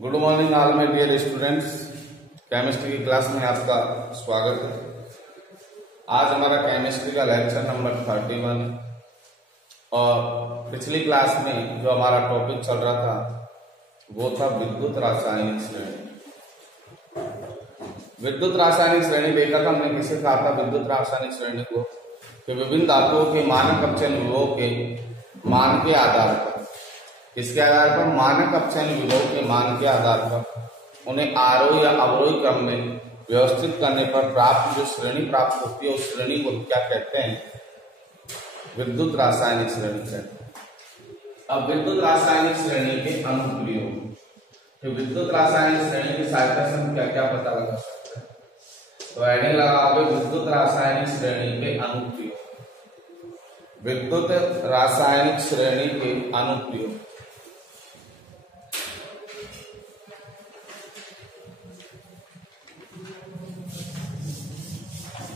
Good morning all my dear students. Chemistry की class में आपका स्वागत है। आज हमारा केमिस्ट्री का लेक्चर नंबर 31 और पिछली क्लास में जो हमारा टॉपिक चल रहा था वो था विद्युत रासायनिक श्रेणी। विद्युत रासायनिक श्रेणी देखा था हमने, किसे कहा था विद्युत रासायनिक श्रेणी को, कि विभिन्न धातुओं के मानक अपचयन विभव के मान के आधार पर, इसके आधार पर मानक अपचयन विभव के मान के आधार पर उन्हें आरोही या अवरोही क्रम में व्यवस्थित करने पर प्राप्त जो श्रेणी प्राप्त होती है उस श्रेणी को क्या कहते हैं, विद्युत रासायनिक श्रेणी कहते हैं। अब विद्युत रासायनिक श्रेणी के अनुप्रयोग, तो विद्युत रासायनिक श्रेणी की सहायता से हम क्या क्या पता लगा सकते हैं। तो हेडिंग लगाओगे विद्युत रासायनिक श्रेणी के अनुप्रयोग। विद्युत रासायनिक श्रेणी के अनुप्रयोग,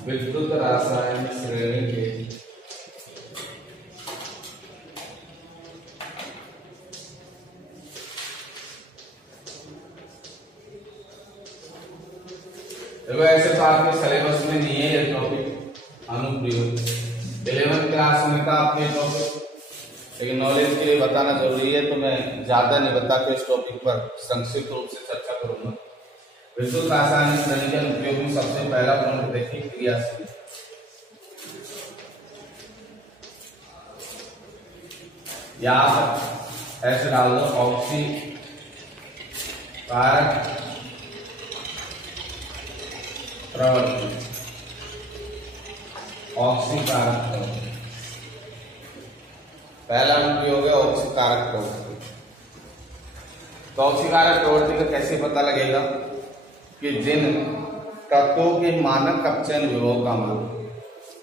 विद्युत रासायनिक श्रेणी के ऐसे तो आपके सिलेबस में नहीं है ये टॉपिक अनुप्रयोग। 11th क्लास में था आपके टॉपिक, लेकिन नॉलेज के लिए बताना जरूरी है तो मैं ज्यादा नहीं बता के इस टॉपिक पर संक्षिप्त रूप से चर्चा करूंगा। विद्युत रासायनिक श्रेणी के अनुप्रयोग में सबसे पहला पॉइंट देखिए क्रियाशील। यहाँ ऐसे डाल दो ऑक्सी कारक प्रवृत्ति, ऑक्सी कारक प्रवृत्ति पहला अनुप्रयोग है ऑक्सी कारक प्रवृत्ति। तो ऑक्सी कारक प्रवृत्ति का कैसे पता लगेगा कि जिन तत्वों के मानक अपचयन विभव का मान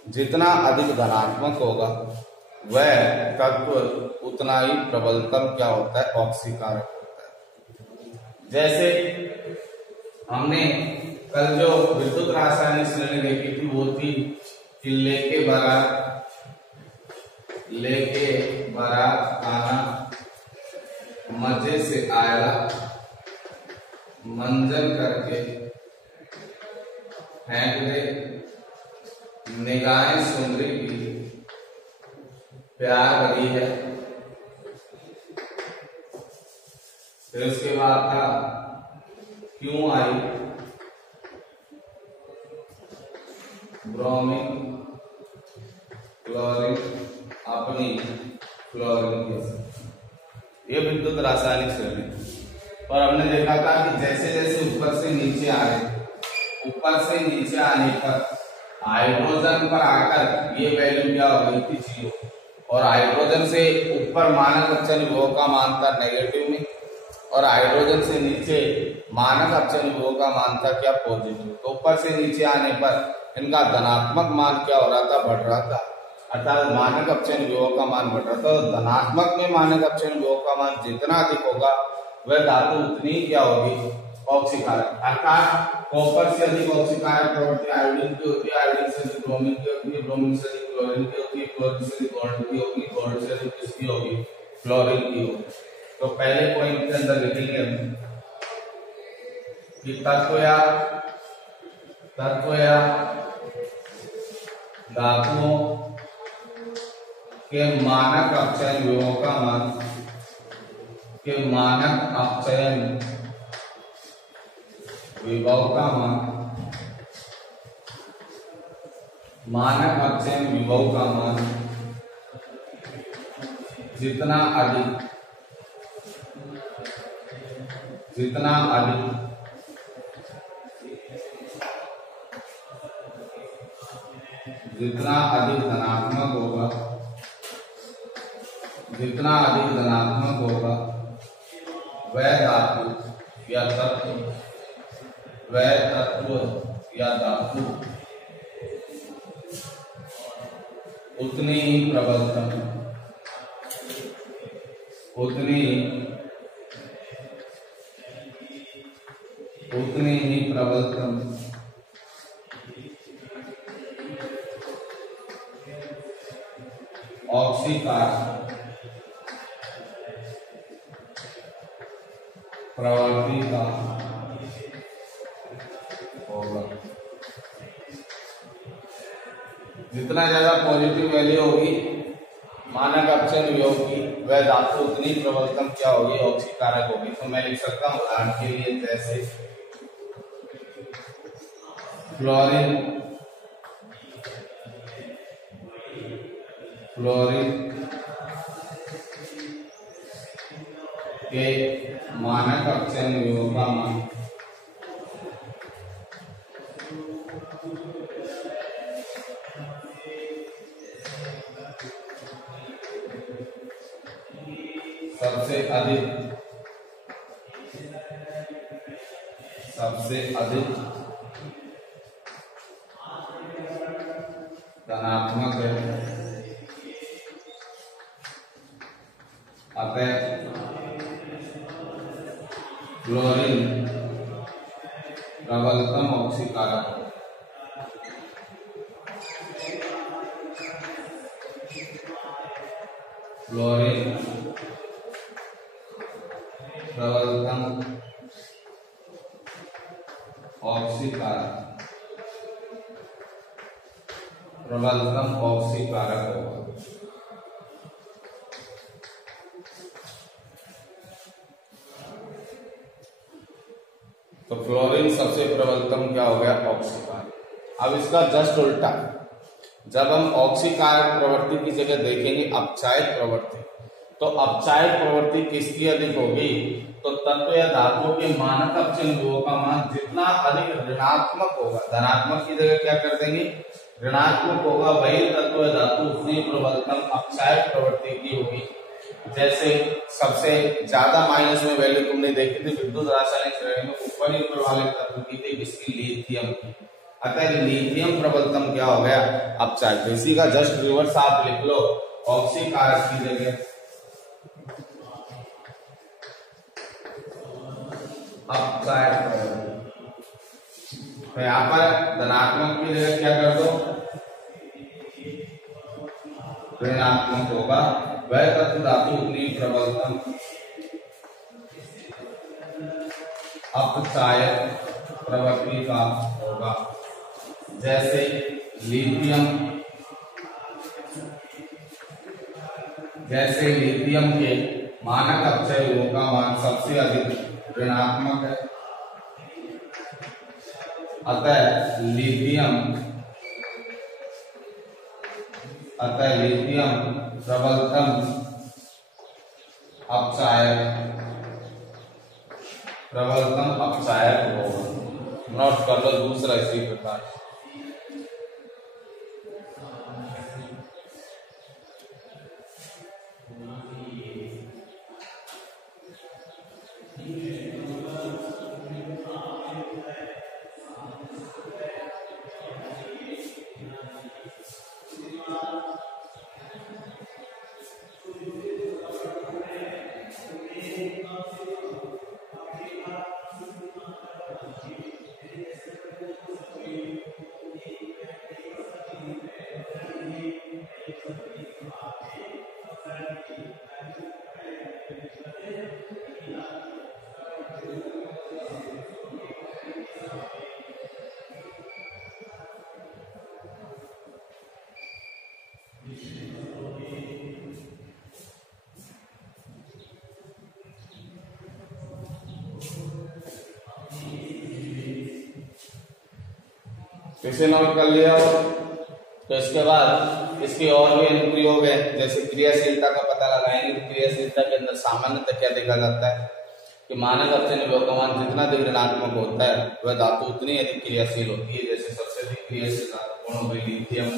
जितना अधिक धनात्मक होगा वह तत्व उतना ही प्रबलतम क्या होता है, ऑक्सीकारक होता है। जैसे हमने कल जो विद्युत रासायनिक श्रेणी देखी थी वो थी कि लेके बारात आना, मजे से आया, मंजन करके फेंक दे, निगाहें सुंदरी की, प्यार भरी है। फिर उसके बाद था क्यों आई, ब्रोमीन क्लोरीन अपनी क्लोरीन के साथ, ये विद्युत रासायनिक श्रेणी। और हमने देखा था कि जैसे जैसे ऊपर से नीचे आ रहे, ऊपर से नीचे आने पर हाइड्रोजन पर आकर ये वैल्यू क्या हो गई थी, 0। और हाइड्रोजन से ऊपर मानक अपचयन विभव का मान था नेगेटिव में, और हाइड्रोजन से नीचे मानक अपचयन विभव का मान था क्या, पॉजिटिव। तो ऊपर से नीचे आने पर इनका धनात्मक मान क्या हो रहा था, बढ़ रहा था, अर्थात मानक अपचयन विभव का मान बढ़ रहा था। तो धनात्मक में मानक अपचयन विभव का मान जितना अधिक होगा वह धातु उतनी क्या होगी, ऑक्सीकारक। अर्थात कॉपर से अधिक ऑक्सीकारक प्रवृत्ति आयोडीन की होती है, आयोडीन से अधिक ब्रोमीन की होती है, ब्रोमीन से अधिक क्लोरीन की होती है, क्लोरीन से अधिक गोल्ड की होगी, गोल्ड से अधिक किसकी होगी, फ्लोरीन की होगी। तो पहले पॉइंट के अंदर लिखेंगे हम कि तत्व या धातुओं के मानक अपचयन विभव का मान, के मानक अपचयन विभव का मान, मानक अपचयन विभव का मान जितना अधिक धनात्मक होगा, जितना अधिक धनात्मक होगा वह धातु या धातु उतनी ही प्रबलतम, उतनी ही प्रबलतम ऑक्सीकारक प्रवृत्ति का होगा। जितना ज्यादा पॉजिटिव वैल्यू होगी मानक अपचयन वियोग की, वह धातु उतनी प्रबलतम क्या होगी, ऑक्सीकारक होगी। तो मैं लिख सकता हूँ उदाहरण के लिए, जैसे फ्लोरीन के मानक अपचयन वियोग का मान सबसे अधिक धनात्मक है, अतः फ्लोरीन प्रबलतम ऑक्सीकारक है। फ्लोरीन प्रबलतम ऑक्सीकारक होगा। तो फ्लोरीन सबसे प्रबलतम क्या हो गया, ऑक्सीकारक। अब इसका जस्ट उल्टा, जब हम ऑक्सीकारक प्रवृत्ति की जगह देखेंगे अपचायक प्रवृत्ति, तो अपचायक प्रवृत्ति किसकी अधिक होगी, तो तत्व या धातुओं के मानक अपचयन वियोग का मान जितना अधिक ऋणात्मक होगा, धनात्मक की जगह क्या कर देंगे, ऋणात्मक होगा, वही तत्व या धातु उतनी प्रबलतम अपचायक प्रवृत्ति की होगी। जैसे सबसे ज्यादा माइनस में वैल्यू तुमने देखी थी विद्युत रासायनिक श्रेणी में ऊपर ही ऊपर वाले तत्व की थी, किसकी, लिथियम की। अतः लिथियम प्रबलतम क्या हो गया, अपचायक। इसी का जस्ट रिवर्स आप लिख लो, ऑक्सीकारक की जगह अपचायक प्रवृत्ति। तो यहाँ पर धनात्मक की जगह क्या कर दो, ऋणात्मक होगा, वह तत्व धातु उतनी प्रबलतम अपचायक प्रवृत्ति का होगा। जैसे लिथियम के मानक अपचय वियोग का मान सबसे अधिक ऋणात्मक है, अतः लिथियम प्रबलतम अपचायक होगा। नोट कर लो दूसरा इसी प्रकार। इसे नोट कर लिया हो तो इसके बाद इसके और भी अनुप्रयोग है, जैसे क्रियाशीलता का पता लगाएंगे। क्रियाशीलता के अंदर सामान्यतः क्या देखा जाता है कि मानक अपचयन वियोग का मान जितना अधिक ऋणात्मक होता है वह धातु उतनी अधिक क्रियाशील होती है। जैसे सबसे अधिक क्रियाशील धातु कौन हो गई, lithium,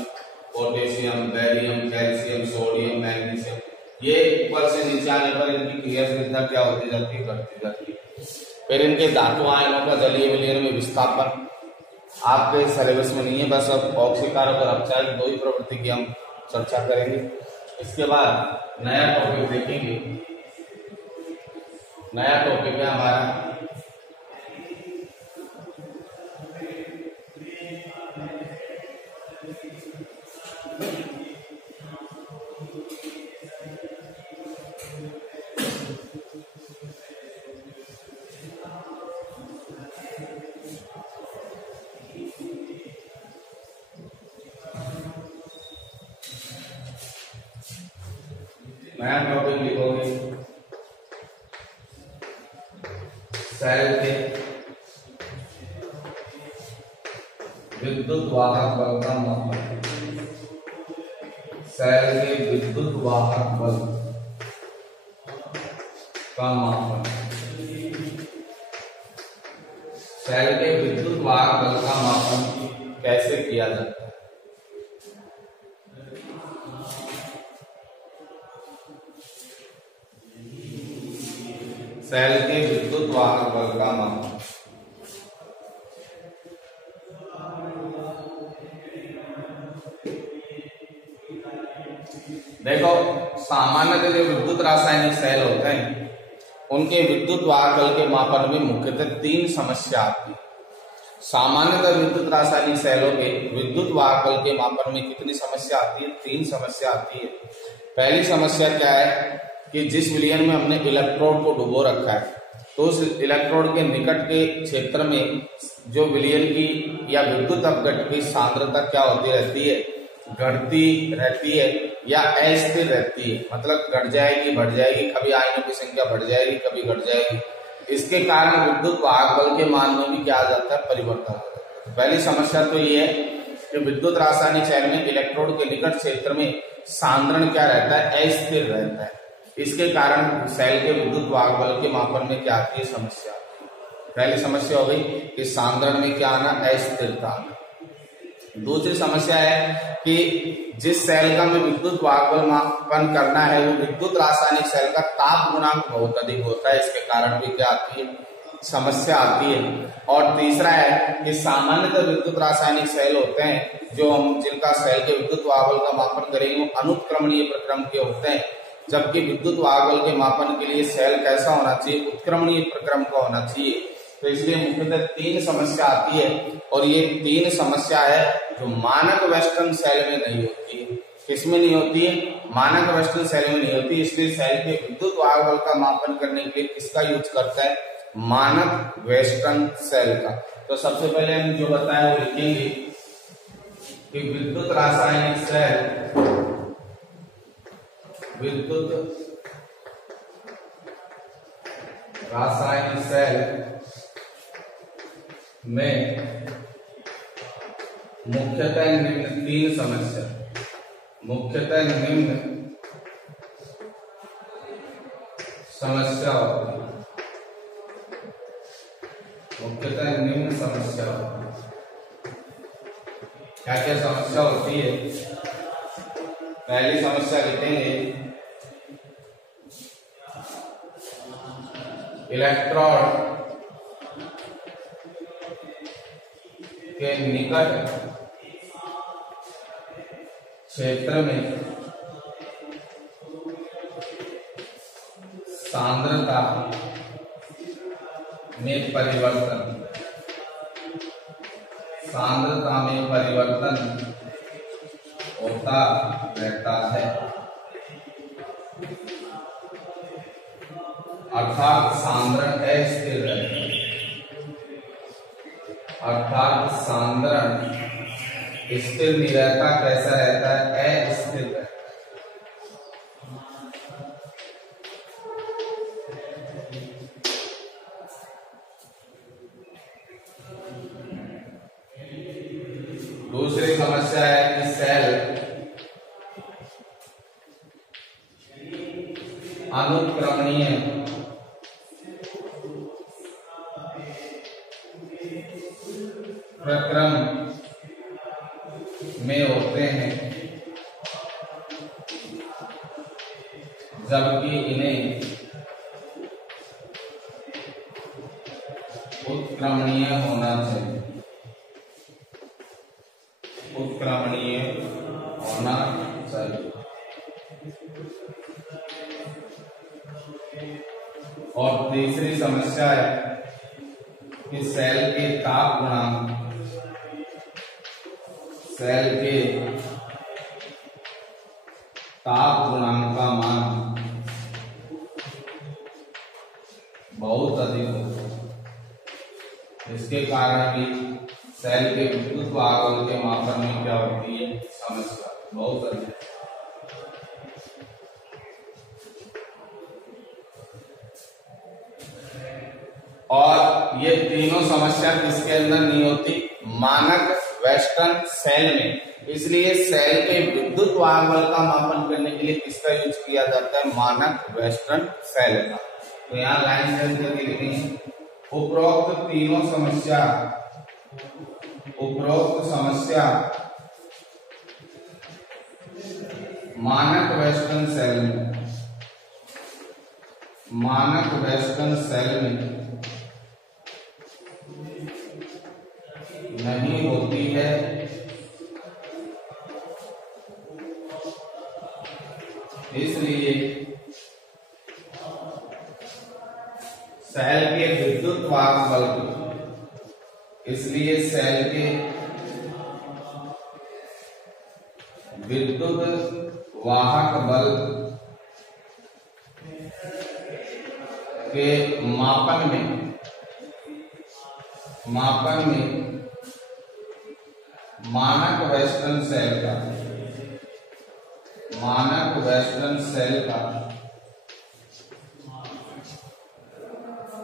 potassium, barium, calcium, sodium, magnesium. ये ऊपर से नीचे आने पर इनकी क्रियाशीलता क्या होती जाती है, बढ़ती जाती है। फिर इनके धातु आयनों का जलीय विलयन में विस्थापन आपके सिलेबस में नहीं है, बस अब ऑक्सीकारक और अपचायक दो ही प्रवृत्ति की हम चर्चा करेंगे। इसके बाद नया टॉपिक देखेंगे। नया टॉपिक है हमारा नया टॉपिक लिखोगे सेल के विद्युत वाहक बल का मापन। सेल के विद्युत वाहक बल का मापन। सेल के विद्युत वाहक बल का मापन कैसे किया जाता है? सेल के विद्युत वाहक बल का मापन। देखो, सामान्यतः जो विद्युत रासायनिक सेल होते हैं उनके विद्युत वाहक बल के मापन में मुख्यतः 3 समस्या आती है। सामान्यतः विद्युत रासायनिक सेलों के विद्युत वाहक बल के मापन में कितनी समस्या आती है? 3 समस्या आती है। पहली समस्या क्या है कि जिस विलयन में हमने इलेक्ट्रोड को डुबो रखा है तो उस इलेक्ट्रोड के निकट के क्षेत्र में जो विलयन की या विद्युत अपघट की सांद्रता क्या होती रहती है? घटती रहती है या अस्थिर रहती है। मतलब घट जाएगी, बढ़ जाएगी, कभी आयनों की संख्या बढ़ जाएगी, कभी घट जाएगी। इसके कारण विद्युत वाहक बल के मान में भी क्या आ जाता है? परिवर्तन हो जाता है। पहली समस्या तो ये है कि विद्युत रासायनिक सेल में इलेक्ट्रोड के निकट क्षेत्र में सांद्रण क्या रहता है? अस्थिर रहता है। इसके कारण सेल के विद्युत वाहक बल के मापन में क्या आती है? समस्या। पहली समस्या हो गई कि सांद्रण में क्या आना? अस्थिरता आना। दूसरी समस्या है कि जिस सेल का में विद्युत वाहक बल मापन करना है वो विद्युत रासायनिक सेल का ताप गुणांक बहुत अधिक होता है। इसके कारण भी क्या आती है? समस्या आती है। और तीसरा है कि सामान्यतः विद्युत रासायनिक सेल होते हैं जो हम जिनका सेल के विद्युत वाहक बल का मापन करेंगे वो अनुत्क्रमणीय प्रक्रम के होते हैं, जबकि विद्युत वाहक बल के मापन के लिए सेल कैसा होना चाहिए? उत्क्रमणीय प्रक्रम का होना चाहिए। तो इसलिए मुख्यतः 3 समस्या आती है और ये 3 समस्या है जो मानक वेस्टर्न सेल में नहीं होती है। किसमें नहीं होती है? मानक वेस्टर्न सेल में नहीं होती। इसलिए सेल के विद्युत वाहक बल का मापन करने के लिए किसका यूज करता है? मानक वेस्टर्न सेल का। तो सबसे पहले हम जो बताया वो लिखेंगे कि विद्युत रासायनिक सेल में मुख्यतः निम्न 3 समस्या होती है। मुख्यतः निम्न समस्या होती है। क्या क्या समस्या होती है? पहली समस्या लिखेंगे इलेक्ट्रोड के निकट क्षेत्र में सांद्रता में परिवर्तन होता रहता है। अर्थात सांद्रण अस्थिर रहता है। अर्थात सांद्रण स्थिर नहीं रहता। कैसा रहता है? अस्थिर रहता है। दूसरी समस्या है कि सेल अनुत्क्रमणीय प्रक्रम में होते हैं, जबकि इन्हें उत्क्रमणीय होना चाहिए। उत्क्रमणीय होना चाहिए। और तीसरी समस्या है कि सेल के ताप गुणांक का मान बहुत अधिक होता है। इसके कारण भी सेल के विद्युत वाहक बल के मापन में क्या होती है? समस्या बहुत अधिक। और ये तीनों समस्या किसके अंदर नहीं होती? मानक वेस्टर्न सेल में। इसलिए सेल के विद्युत वाहक बल का मापन करने के लिए किसका यूज किया जाता है? मानक वेस्टर्न सेल का। तो यहाँ लाइन सेल करके लिखेंगे उपरोक्त समस्या मानक वेस्टर्न सेल में नहीं होती है, इसलिए सेल के विद्युत वाहक बल के मापन में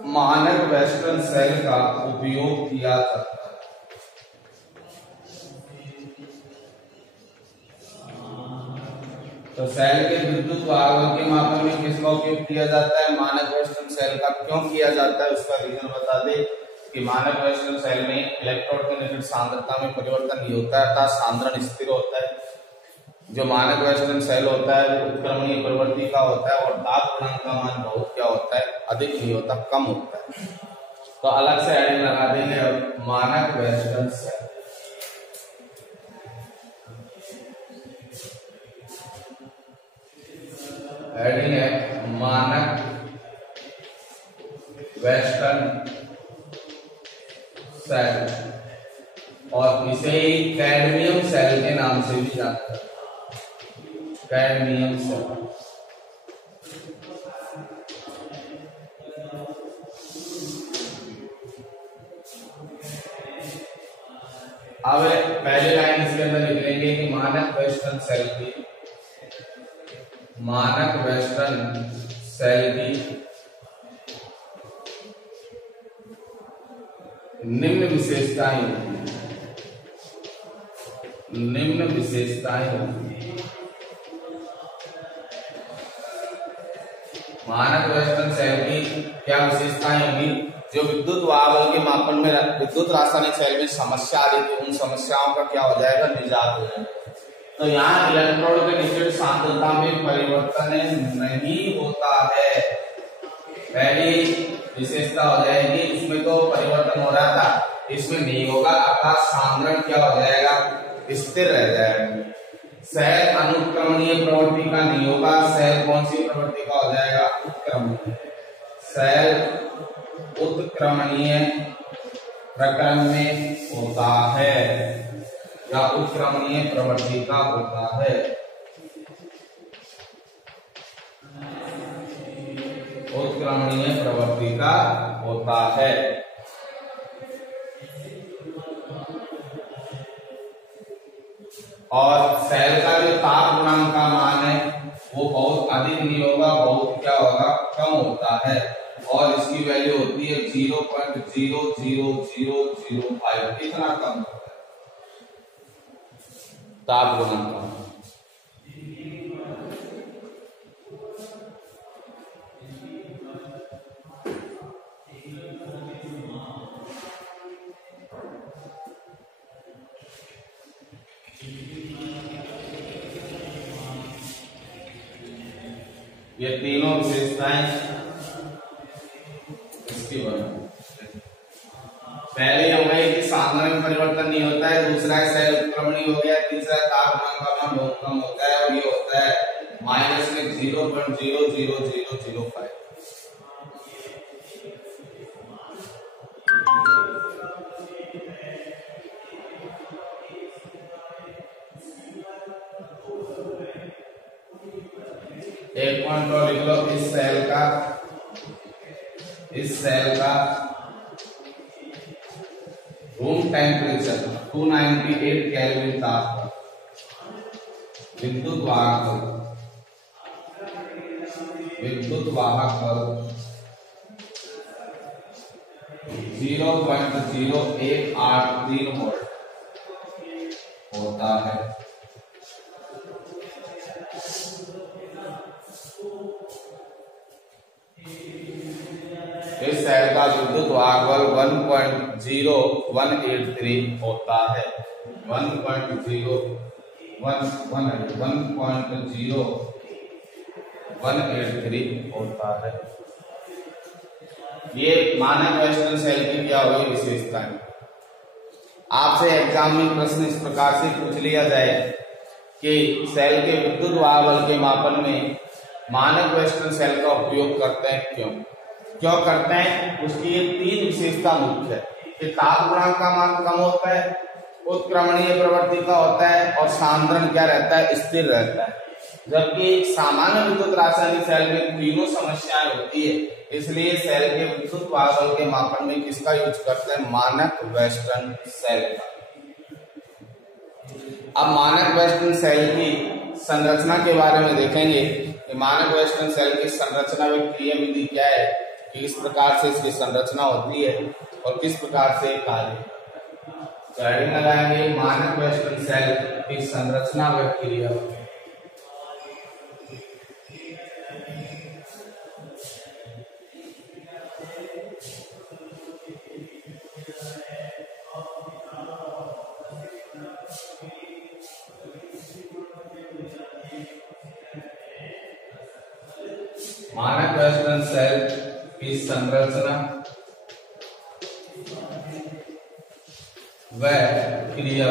मानक वेस्टर्न सेल का उपयोग किया जाता है। तो सेल के विद्युत वाहक के मापन में किसका उपयोग किया जाता है? मानक वेस्टर्न सेल का। क्यों किया जाता है उसका रीजन बता दे कि मानक वेस्टर्न सेल में इलेक्ट्रोड के निकट सांद्रता में परिवर्तन नहीं होता है, अर्थात सांद्रण स्थिर होता है। जो मानक वेस्टर्न सेल होता है वो उत्क्रमणीय प्रवृत्ति का होता है और दाब गुणांक का मान बहुत क्या होता है? अधिक नहीं होता, कम होता है। तो अलग से हेडिंग लगा देंगे अब मानक वेस्टर्न सेल। हेडिंग है मानक वेस्टर्न सेल और इसे ही कैडमियम सेल के नाम से भी जानते हैं। Cadmium cell. अब पहले लाइन इसके अंदर लिख लेंगे कि मानक वेस्टर्न सेल की निम्न विशेषताएं होती। मानक वेस्टर्न सेल की क्या विशेषताएं होंगी? जो विद्युत वाहक बल के मापन में विद्युत रासायनिक सेल में समस्या आ रही थी, उन समस्याओं का क्या हो जाएगा? निजात हो जाएगा। तो यहाँ इलेक्ट्रोड के निकट सांद्रता में परिवर्तन नहीं होता है, पहली विशेषता हो जाएगी। इसमें तो परिवर्तन हो रहा था, इसमें नहीं होगा, अर्थात सांद्रण क्या हो जाएगा? स्थिर रह जाएगा। सेल अनुत्क्रमणीय प्रवृत्ति का नहीं होगा। सेल कौन सी प्रवृत्ति का हो जाएगा? उत्क्रमणीय। सेल उत्क्रमणीय प्रक्रम में होता है या उत्क्रमणीय प्रवृत्ति का होता है। उत्क्रमणीय प्रवृत्ति का होता है। और सेल का जो ताप गुणांक का मान है वो बहुत अधिक नहीं होगा, बहुत क्या होगा? कम होता है। और इसकी वैल्यू होती है 0.00005। इतना कम होता है ताप गुणांक का। ये तीनों विशेषताएं इसकी बना। पहले हो गई कि सांद्रण में परिवर्तन नहीं होता है, दूसरा है सेल उत्क्रमणीय हो गया, तीसरा ताप गुणांक का मान बहुत कम होता है और ये होता है माइनस में 0.00005। एक पॉइंट और लिख लो, इस सेल का रूम टेम्परेचर 298 केल्विन तापमान विद्युत वाहक बल 0.0183 वोल्ट होता है। इस सेल का विद्युत भागफल 1.0183 होता है। 1.0183 होता है। ये मानक वेस्टर्न सेल की क्या हुई विशेषताएं। आपसे एग्जाम में प्रश्न इस प्रकार से पूछ लिया जाए कि सेल के विद्युत भागफल के मापन में मानक वेस्टर्न सेल का उपयोग करते हैं, क्यों करते हैं। उसकी ये 3 विशेषता मुख्य है कि ताप गुणांक का मान कम होता है, उत्क्रमणीय प्रवृत्ति का होता है और सांद्रण क्या रहता है, स्थिर रहता है। जबकि सामान्य विद्युत रासायनिक सेल में तीनों समस्याएं होती है, इसलिए सेल के विद्युत भागफल के मापन में किसका यूज करते हैं, मानक वेस्टर्न सेल का। अब मानक वेस्टर्न सेल की संरचना के बारे में देखेंगे कि मानक वेस्टर्न सेल की संरचना व क्रिया विधि क्या है, कि किस प्रकार से इसकी संरचना होती है और किस प्रकार से कार्य। हेडिंग लगाएंगे मानक वेस्टर्न सेल की संरचना व क्रिया। मानक वेस्टर्न सेल की संरचना व क्रिया।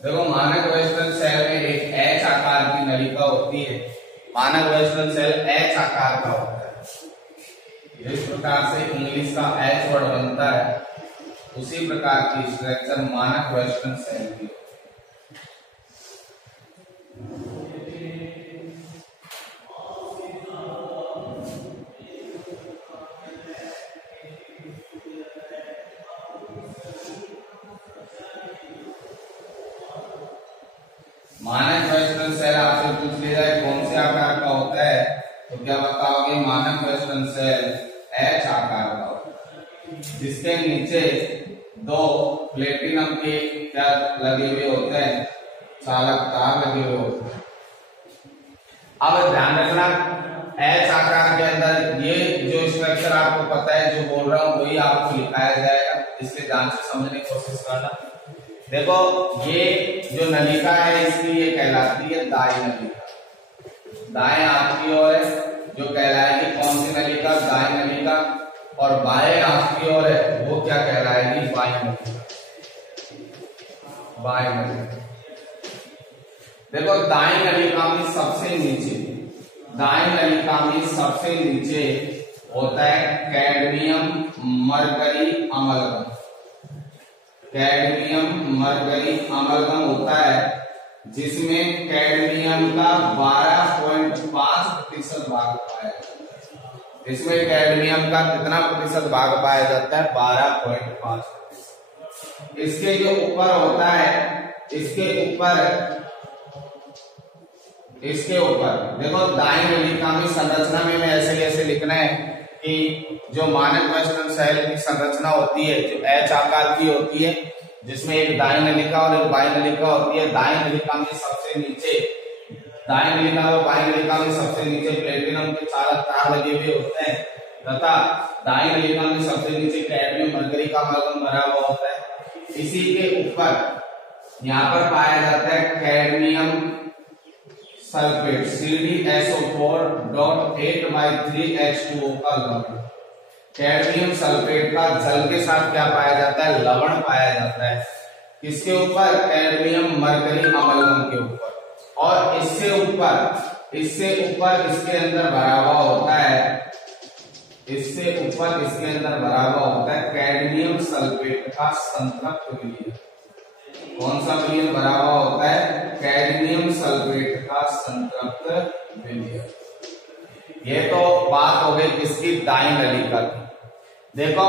देखो मानक वेस्टर्न सेल में एक एच आकार की नलिका होती है। मानक वेस्टर्न सेल एच आकार का होता है। जिस प्रकार से इंग्लिश का एच वर्ड बनता है उसी प्रकार की स्ट्रक्चर मानक वेस्टर्न सेल की। मानक वेस्टर्न सेल आपसे पूछ लिया जाए कौन से आकार का होता है, तो क्या बताओगे, मानक वेस्टर्न सेल एच आकार का होता है, जिसके नीचे 2 प्लेटिनम के क्या लगे हुए होते हैं, चालक तार लगे हुए होते हैं। अब ध्यान रखना एच आकार के अंदर ये जो स्ट्रक्चर आपको पता है, जो बोल रहा हूं वही आपको लिखाया जाएगा, इसलिए ध्यान से समझने की कोशिश करना। देखो ये जो नलिका है इसकी ये कहलाती है दाई नलिका। दाएं हाथ की ओर है जो कहलाएगी कौन सी नलिका, दाई नलिका। और बाएं हाथ की ओर है वो क्या कहलाएगी, बाई नलिका। बाई नलिका। देखो दाई नलिका में सबसे नीचे, दाई नलिका में सबसे नीचे होता है cadmium mercury amalgam. Cadmium mercury amalgam होता है जिसमें कैडमियम का 12.5% भाग पाया जाता है। इसमें कैडमियम का कितना प्रतिशत भाग पाया जाता है, 12.5%। इसके जो ऊपर होता है, इसके ऊपर देखो दाई नलिका में संरचना में ऐसे लिखना है कि जो मानक वेस्टर्न सेल की संरचना होती है जो एच आकार की होती है, जिसमें एक दाई नलिका और एक बाई नलिका होती है। दाई नलिका में सबसे नीचे, दाई नलिका और बाई नलिका में सबसे नीचे प्लेटिनम के चालक तार लगे हुए होते हैं तथा दाई नलिका में सबसे नीचे कैडमियम मरकरी का अमलगम भरा हुआ होता है। इसी के ऊपर यहाँ पर पाया जाता है कैडमियम सल्फेट CdSO4.8/3H2O का लवण। कैडमियम सल्फेट का जल के साथ क्या पाया जाता है, लवण पाया जाता है। किसके ऊपर, कैडमियम मरकरी अमलगम के ऊपर। और इससे ऊपर इसके अंदर भरा हुआ होता है, इससे ऊपर इसके अंदर भरा हुआ होता है कैडमियम सल्फेट का संतृप्त विलयन। कौन सा विलयन भरा हुआ होता है, कैडमियम सल्फेट का संतृप्त विलयन। ये तो बात हो गई किसकी, दाई नलिका की। देखो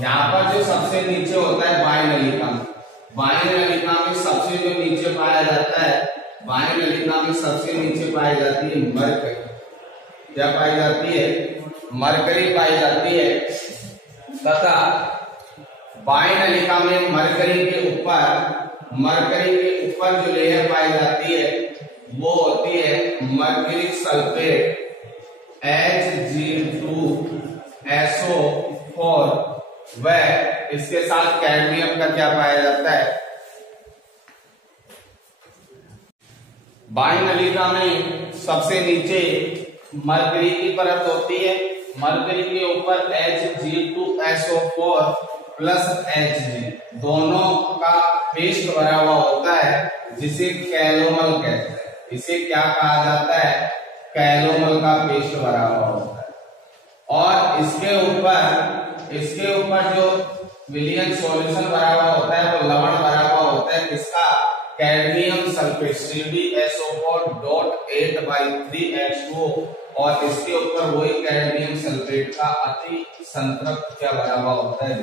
यहाँ पर जो सबसे नीचे होता है बाई नलिका, बाई नलिका बाह्य नलिका में सबसे नीचे पाई जाती है मरकरी। क्या पाई जाती है? मरकरी पाई जाती है। तथा बाह्य नलिका में मरकरी के ऊपर जो लेयर पाई जाती है वो होती है मर्क्यूरिक सल्फेट Hg2SO4 व इसके साथ कैडमियम का क्या पाया जाता है? बाह्य नलिका में सबसे नीचे मरकरी की परत होती है, मरकरी के ऊपर Hg2SO4 प्लस Hg दोनों का पेस्ट भरा हुआ होता है जिसे कैलोमल कहते हैं। इसे क्या कहा जाता है? कैलोमल का पेस्ट भरा हुआ होता है। और इसके ऊपर जो विलियन सॉल्यूशन भरा हुआ होता है वो लवण भरा हुआ होता है किसका? कैडमियम सल्फेट CdSO4.8/3H2O और इसके ऊपर वही कैडमियम सल्फेट का अति संतृप्त क्या भरा हुआ होता है।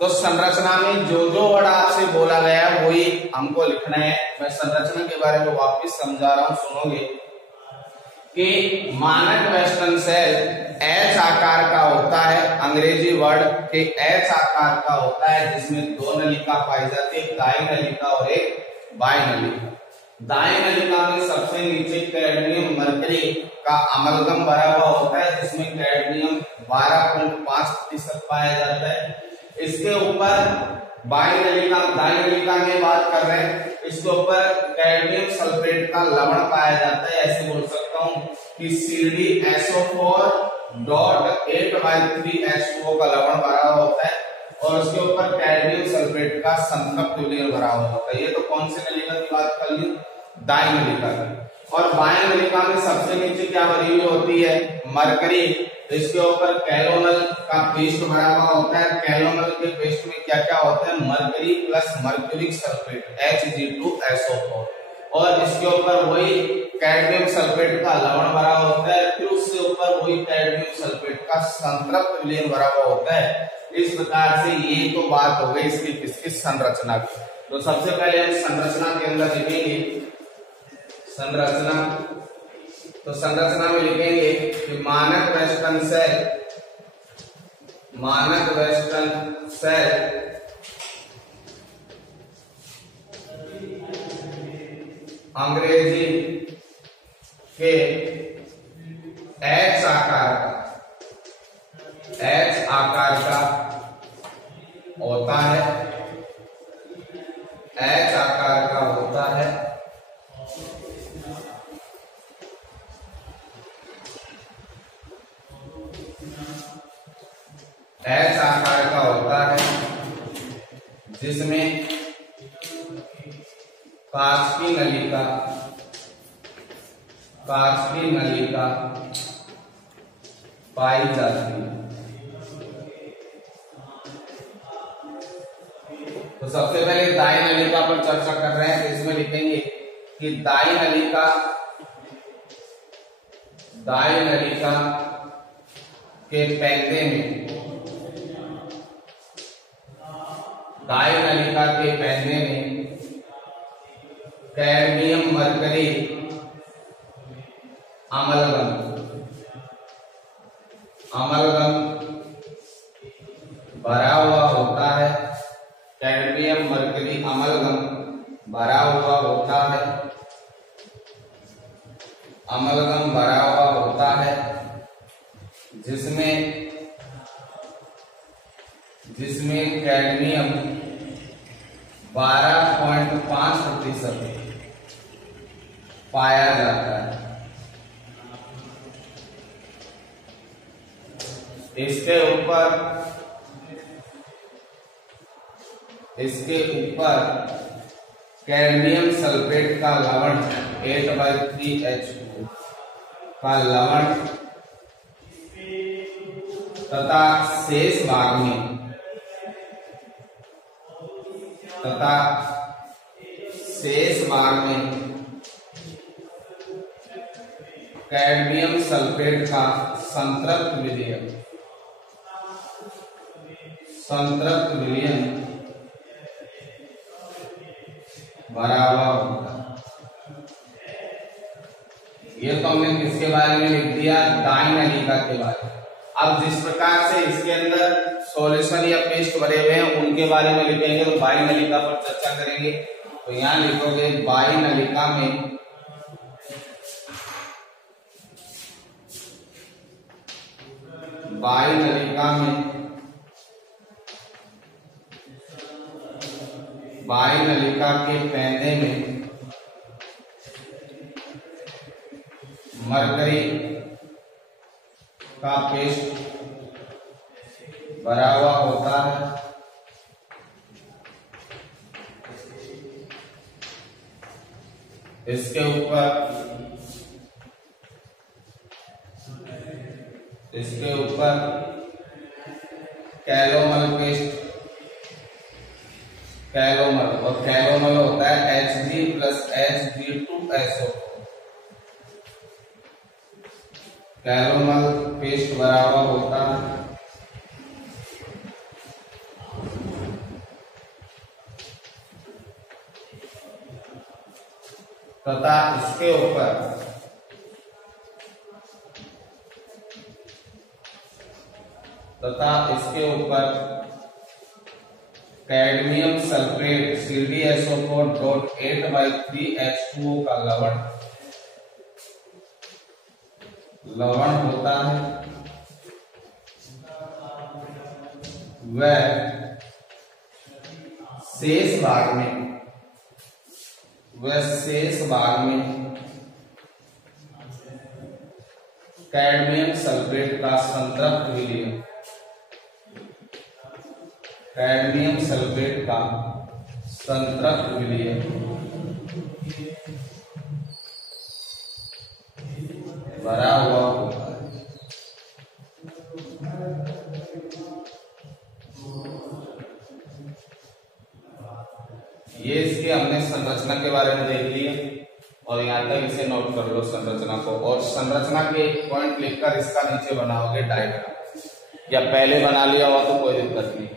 तो संरचना में जो जो वर्ड आपसे बोला गया है वही हमको लिखना है। मैं संरचना के बारे में वापस समझा रहा हूं, सुनोगे कि मानक वेस्टर्न सेल एच आकार का होता है। अंग्रेजी वर्ड के एच आकार का होता है जिसमें दो नलिका पाई जाती है, दाई नलिका और एक बाई नलिका। दाई नलिका में सबसे नीचे कैडमियम मरकरी का अमलगम भरा हुआ होता है जिसमें कैडमियम 12.5% पाया जाता है। इसके ऊपर दाई नलिका में बात कर रहे हैं, इसके ऊपर कैडमियम सल्फेट का लवण पाया जाता है। ऐसे बोल सकता हूं कि CdSO4.8/3H2O का लवण भरा हुआ होता है और उसके ऊपर कैडमियम सल्फेट का संतृप्त विलयन भरा हुआ होता है। ये तो कौन सी नलिका की बात कर ली? दाई नलिका की। और बाह्य नलिका में सबसे नीचे क्या भरी हुई होती है? मरकरी। इसके ऊपर कैलोमल का पेस्ट भरा हुआ होता है। कैलोमल के पेस्ट में क्या क्या होता है? Mercury plus mercuric sulphate Hg2SO4 और इसके ऊपर वही कैडमियम सल्फेट का लवण भरा होता है, फिर उसके ऊपर वही कैडमियम सल्फेट का संतृप्त विलयन भरा हुआ होता है। इस प्रकार से ये तो बात हो गई इसकी किसकी संरचना की। तो सबसे पहले हम संरचना के अंदर लिखेंगे संरचना। तो संरचना में लिखेंगे कि मानक वेस्टर्न सेल अंग्रेजी के एच आकार का होता है, एच आकार का होता है। एच आकार का होता है जिसमें कांच की नलिका पाई जाती है। तो सबसे पहले दाई नलिका पर चर्चा कर रहे हैं, तो इसमें लिखेंगे कि दाई नलिका के पैंदे में कैडमियम मरकरी अमलगम भरा हुआ होता है। कैडमियम मरकरी अमलगम भरा हुआ होता है जिसमें कैडमियम 12.5% पाया जाता है। इसके ऊपर कैडमियम सल्फेट का लवण 8/3H2 का लवण तथा शेष भाग में कैडमियम सल्फेट का संतृप्त विलयन भरा हुआ होता है। ये तो हमने किसके बारे में लिख दिया, डाई नलिका के बारे में। अब जिस प्रकार से इसके अंदर सॉल्यूशन या पेस्ट भरे हुए हैं उनके बारे में लिखेंगे तो बाई नलिका पर चर्चा करेंगे। तो यहां लिखोगे बाई नलिका में बाई नलिका के पैने में मरकरी का पेस्ट भरा हुआ होता है। इसके ऊपर कैलोमल पेस्ट, कैलोमल, और कैलोमल होता है Hg plus Hg2SO, calomel paste भरा हुआ होता है। तथा इसके ऊपर कैडमियम सल्फेट CdSO4.8/3H2O का लवण होता है। वह शेष भाग में कैडमियम सल्फेट का संतृप्त विलयन, भरा हुआ होता है। ये इसके हमने संरचना के बारे में देख लिया और यहाँ तक इसे नोट कर लो संरचना को, और संरचना के एक पॉइंट लिखकर इसका नीचे बनाओगे डायग्राम, या पहले बना लिया हुआ तो कोई दिक्कत नहीं।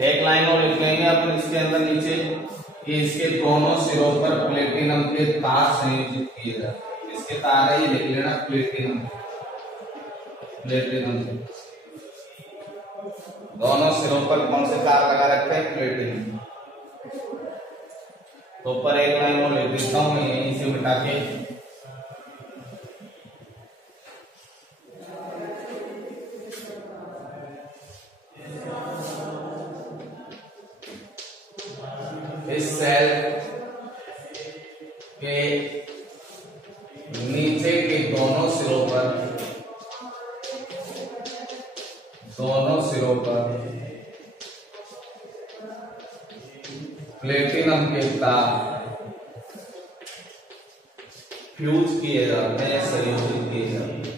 एक लाइन और लिख लेंगे अपन इसके अंदर नीचे कि इसके दोनों सिरों पर प्लेटिनम के तार संयोजित किए जाते हैं। इसके तार है ये लिख लेना प्लेटिनम के दोनों सिरों पर कौन से तार लगा रखते हैं, प्लेटिनम। तो ऊपर एक लाइन और लिख देता हूं मैं यहीं से मिटा के। इस सेल के नीचे के दोनों सिरों पर प्लेटिनम के तार फ्यूज किए जाते हैं, संयोजित किए जाते हैं,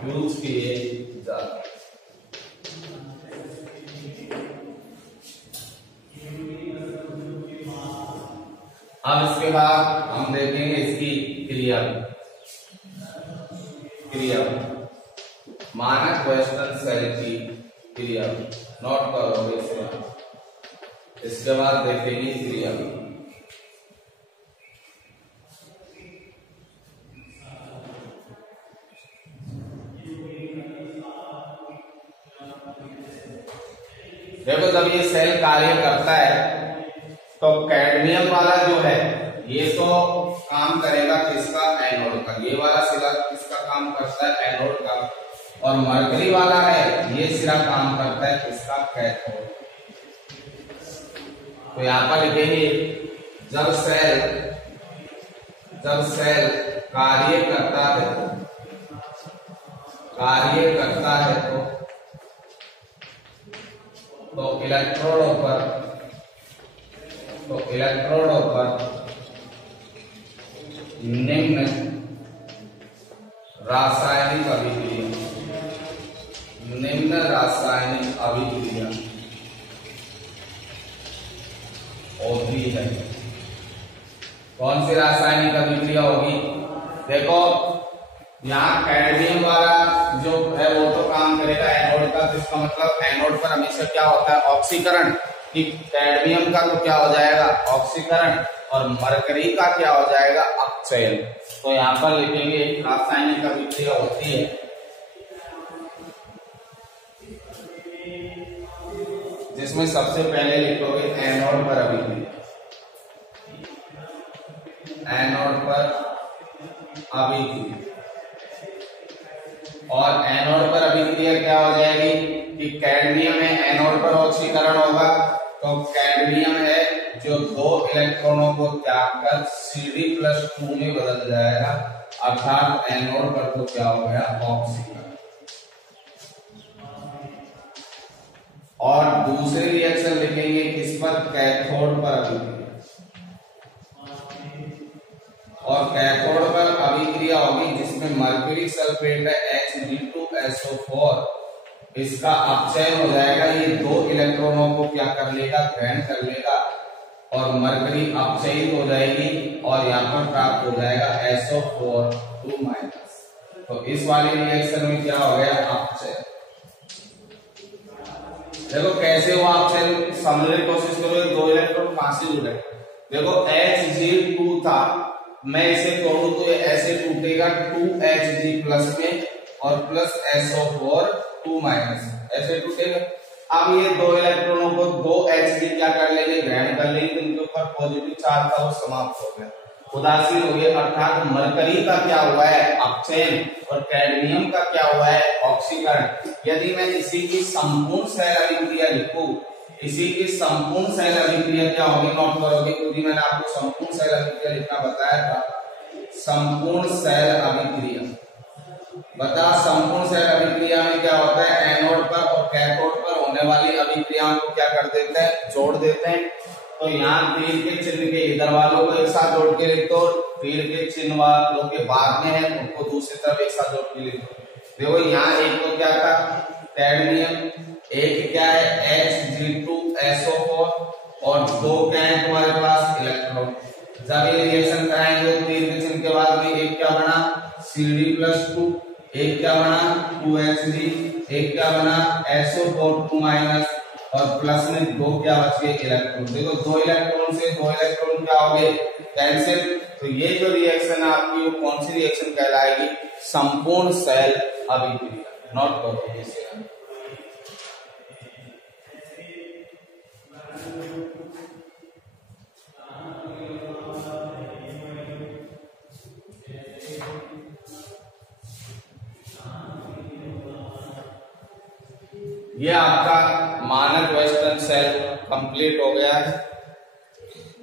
फ्यूज किए जाते हैं। अब इसके बाद हम देखेंगे इसकी क्रिया मानक वेस्टर्न सेल की क्रिया, नोट करोगे इसके बाद देखेंगे क्रिया। देखो जब ये सेल कार्य करता है तो कैडमियम वाला जो है ये तो काम करेगा किसका, एनोड का। ये वाला सिरा किसका काम करता है, एनोड का। और और मरकरी वाला है ये सिरा काम करता है इसका कैथोड। तो यहां पर लिखेंगे जब सेल कार्य करता है तो इलेक्ट्रोडों पर निम्न रासायनिक अभिक्रिया होती है। कौन सी रासायनिक अभिक्रिया होगी? देखो यहाँ कैडमियम वाला जो है वो तो काम करेगा एनोड का, तो इसका मतलब एनोड पर हमेशा क्या होता है ऑक्सीकरण, कि कैडमियम का तो क्या हो जाएगा ऑक्सीकरण और मरकरी का क्या हो जाएगा अपचयन। तो यहाँ पर लिखेंगे रासायनिक अभिक्रिया होती है जिसमें सबसे पहले लिखोगे एनोड पर अभिक्रिया, और एनोड पर अभिक्रिया क्या हो जाएगी कि कैडमियम है एनोड पर ऑक्सीकरण होगा, तो कैडमियम है जो 2 इलेक्ट्रॉनों को त्याग कर Cd+2 में बदल जाएगा, अर्थात एनोड पर तो क्या हो गया ऑक्सीकरण। और दूसरी रिएक्शन लिखेंगे किस पर? कैथोड पर अभिक्रिया, और कैथोड पर अभिक्रिया होगी जिसमें मर्क्यूरी सल्फेट है Hg2SO4, इसका अपचयन हो जाएगा, ये 2 इलेक्ट्रॉनों को क्या कर लेगा ग्रहण कर लेगा और मरकरी अपचयित हो जाएगी और यहाँ पर प्राप्त हो जाएगा SO4 तो इस वाली रिएक्शन में क्या हो गया अपचयन। देखो कैसे हुआ अपचयन समझने की कोशिश करो, 2 इलेक्ट्रॉन कहां से जुड़े। देखो Hg2 था, मैं इसे तोड़ू तो ये ऐसे टूटेगा 2Hg प्लस में और प्लस SO4 ऐसे टूटेगा। अब ये 2 इलेक्ट्रॉनों को 2Hg क्या कर लेंगे ग्रहण कर लेंगे, तो इनके ऊपर पॉजिटिव चार्ज था वो समाप्त हो गया, उदासीन हो गया, अर्थात मरकरी का क्या हुआ है अपचयन और कैडमियम का क्या हुआ है ऑक्सीकरण। यदि मैं इसी की संपूर्ण सेल अभिक्रिया लिखूं, इसी की संपूर्ण सेल अभिक्रिया क्या होगी नोट करोगे, क्योंकि मैंने आपको संपूर्ण सेल अभिक्रिया लिखना बताया था। संपूर्ण सेल अभिक्रिया संपूर्ण सेल अभिक्रिया में क्या होता है एनोड पर और कैथोड पर होने वाली अभिक्रियाओं को क्या कर देते हैं जोड़ देते हैं। तो यहाँ तीर के चिन्ह के इधर वालों को एक साथ जोड़ के लिख दो, तीर के चिन्ह वालों के बाद में है उनको दूसरी तरफ एक साथ जोड़ के लिख दो। देखो यहाँ एक तो क्या था कैडमियम, एक क्या है Hg2SO4 और 2 क्या है तुम्हारे पास इलेक्ट्रॉन। जब ये रिएक्शन कराएंगे तीर के चिन्ह के बाद में एक क्या बना Cd+2, एक क्या बना 2Hg, एक क्या बना SO4 और प्लस में 2 क्या बच गए इलेक्ट्रॉन। देखो 2 इलेक्ट्रॉन से 2 इलेक्ट्रॉन क्या हो गए कैंसिल। तो ये जो रिएक्शन है आपकी वो कौन सी रिएक्शन कहलाएगी संपूर्ण सेल अभिक्रिया। नोट करो इसे। ये आपका मानक वेस्टर्न सेल कंप्लीट हो गया है।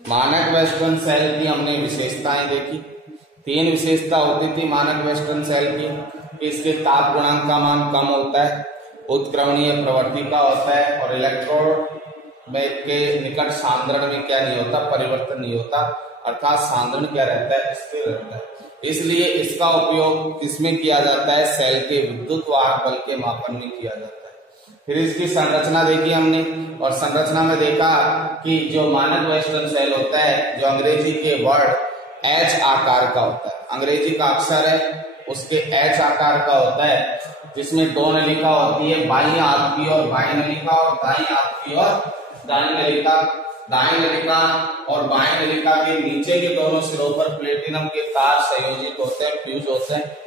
मानक वेस्टर्न सेल की हमने विशेषताएं देखी। 3 विशेषता होती थी मानक वेस्टर्न सेल की कि इसके ताप गुणांक का मान कम होता है, उत्क्रमणीय प्रवृत्ति का होता है और इलेक्ट्रोड में के निकट सांद्रण में क्या नहीं होता परिवर्तन नहीं होता, अर्थात सांद्रण क्या रहता है स्थिर रहता है। इसलिए इसका उपयोग किसमें किया जाता है सेल के विद्युत वाहक बल के मापन में किया जाता है। फिर इसकी संरचना देखी हमने और संरचना में देखा कि जो मानक वेस्टर्न सेल होता है जो अंग्रेजी के वर्ड H आकार का होता है, अंग्रेजी का अक्षर है उसके H आकार का होता है, जिसमें 2 नलिका होती है बाईं हाथ की और बाईं नलिका और दाईं हाथ की और दाईं नलिका। दाईं नलिका और बाईं नलिका के नीचे के दोनों सिरों पर प्लेटिनम के तार संयोजित होते हैं, फ्यूज होते हैं।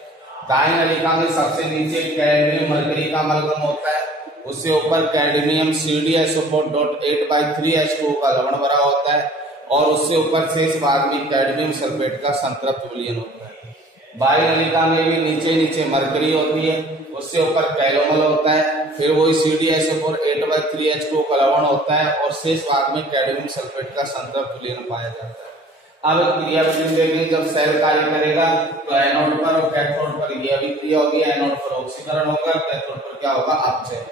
दाईं नलिका में सबसे नीचे कैडमियम मरकरी का अमलगम होता है, उससे ऊपर कैडमियम CdSO4.8/3H2 का लवण भरा होता है और उससे ऊपर शेष भाग में कैडमियम सल्फेट का संतृप्त विलयन होता है। बाईं नलिका में भी नीचे नीचे मरकरी होती है उससे ऊपर कैलोमल होता है, फिर वही CdSO4 8/3H2O का लवण होता है और शेष भाग में कैडमियम सल्फेट का संतृप्त विलयन पाया जाता है। अब क्रियाविधि देखें, जब सेल कार्य करेगा तो एनोड पर और कैथोड पर यह अभिक्रिया होगी, एनोड पर ऑक्सीकरण होगा, कैथोड पर क्या होगा, अपचयन।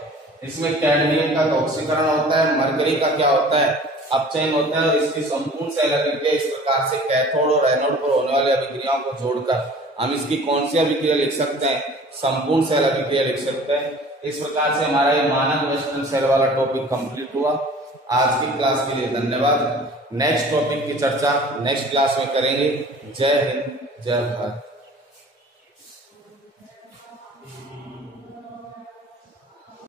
इसमें कैडमियम का ऑक्सीकरण होता है, मरकरी का क्या होता है, अपचयन होता है और इसकी संपूर्ण सेल अभिक्रिया इस प्रकार से कैथोड और एनोड पर होने वाली अभिक्रियाओं को जोड़कर हम इसकी कौन सी अभिक्रिया लिख सकते हैं, संपूर्ण सेल अभिक्रिया लिख सकते हैं। इस प्रकार से हमारा ये मानक वेस्टर्न सेल वाला टॉपिक कंप्लीट हुआ। आज की क्लास के लिए धन्यवाद। नेक्स्ट टॉपिक की चर्चा नेक्स्ट क्लास में करेंगे। जय हिंद, जय भारत।